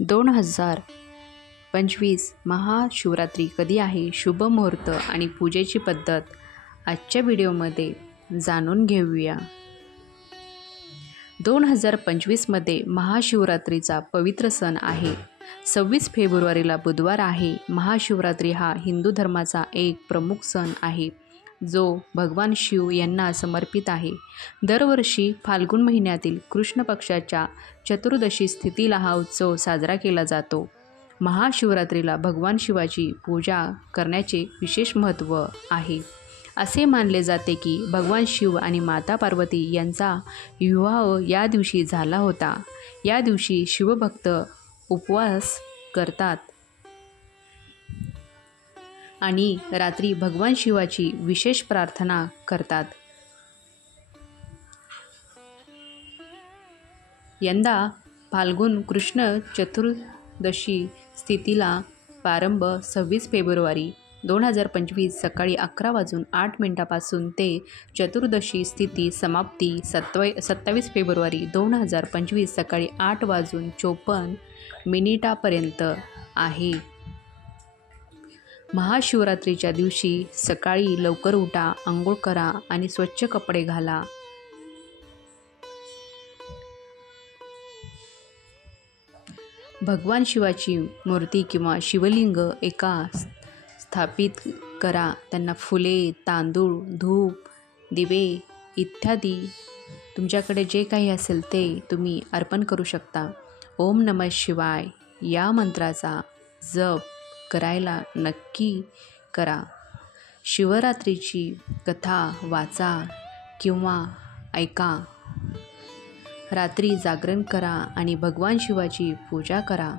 2025 महाशिवरात्री कधी आहे, शुभ मुहूर्त आणि पूजेची पद्धत आजच्या व्हिडिओमध्ये जाणून घेऊया. 2025मध्ये महाशिवरात्रीचा पवित्र सण आहे. 26 फेब्रुवारीला बुधवार आहे. महाशिवरात्री हा हिंदू धर्माचा एक प्रमुख सण आहे, जो भगवान शिव यांना समर्पित आहे. दरवर्षी फाल्गुन महिन्यातील कृष्ण पक्षाच्या चतुर्दशी तिथीला हा उत्सव साजरा केला जातो. महाशिवरात्रीला भगवान शिवाची पूजा करण्याचे विशेष महत्त्व आहे. असे मानले जाते की भगवान शिव आणि माता पार्वती यांचा विवाह या दिवशी झाला होता. या दिवशी शिवभक्त उपवास करतात आणि रात्री भगवान शिवाची विशेष प्रार्थना करतात. यंदा फाल्गुन कृष्ण चतुर्दशी तिथीला प्रारंभ 26 फेब्रुवारी 2025 सकाळी 11:08 पासून ते चतुर्दशी तिथी समाप्ती 27 फेब्रुवारी 2025 सकाळी 8:54 पर्यंत आहे. महाशिवरात्रीच्या दिवशी सकाळी लवकर उठा, अंघोळ करा आणि स्वच्छ कपडे घाला. भगवान शिवाची मूर्ती किंवा शिवलिंग स्थापित करा. त्यांना फुले, तांदूळ, धूप, दिवे इत्यादी तुमच्याकडे जे काही असेल ते तुम्ही अर्पण करू शकता. ओम नमः शिवाय या मंत्राचा जप करायला नक्की करा. शिवरात्रीची कथा वाचा किंवा ऐका. रात्री जागरण करा आणि भगवान शिवाची पूजा करा.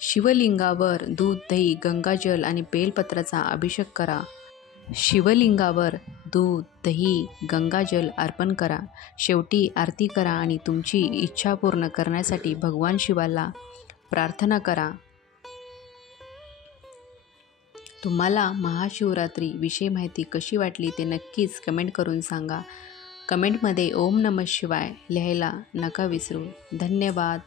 शिवलिंगावर दूध, दही, गंगाजल आणि बेलपत्राचा अभिषेक करा. शिवलिंगावर दूध, दही, गंगाजल अर्पण करा. शेवटी आरती करा आणि तुमची इच्छा पूर्ण करण्यासाठी भगवान शिवाला प्रार्थना करा. तुम्हाला महाशिवरात्री विषयी माहिती कशी वाटली ते नक्कीच कमेंट करून सांगा. कमेंटमध्ये ओम नमः शिवाय लिहायला नका विसरू. धन्यवाद.